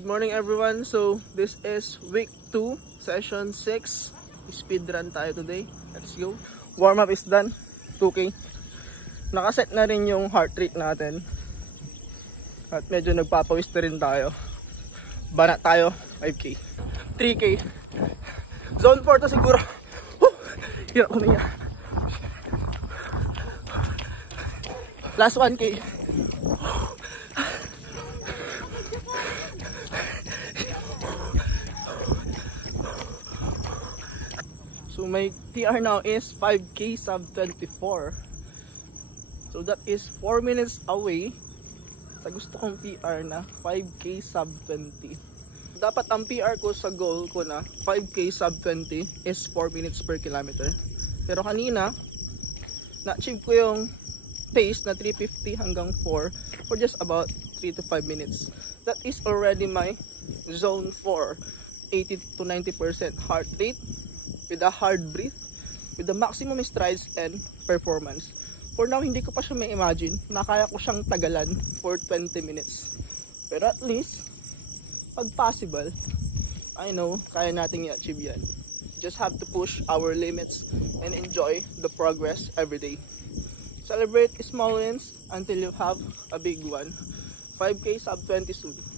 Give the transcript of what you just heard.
Good morning everyone. So this is week 2, session 6. Speed run tayo today. Let's go. Warm up is done. 2K. Nakaset na rin yung heart rate natin. At medyo nagpapawis na rin tayo. Banat tayo. 5K. 3K. Zone 4 to siguro. Hirap kumiya. Last 1K. So my PR now is 5K sub 24. So that is 4 minutes away sa gusto kong PR na 5K sub 20. Dapat ang PR ko sa goal ko na 5K sub 20 is 4 minutes per kilometer. Pero kanina, na-achieve ko yung pace na 350 hanggang 4 for just about 3 to 5 minutes. That is already my zone 4, 80 to 90% heart rate, with a hard breath, with the maximum strides and performance. For now, hindi ko pa siya may imagine na kaya ko siyang tagalan for 20 minutes. Pero at least, pag possible, I know, kaya nating i-achieve yan. Just have to push our limits and enjoy the progress every day. Celebrate small wins until you have a big one. 5K sub 20 soon.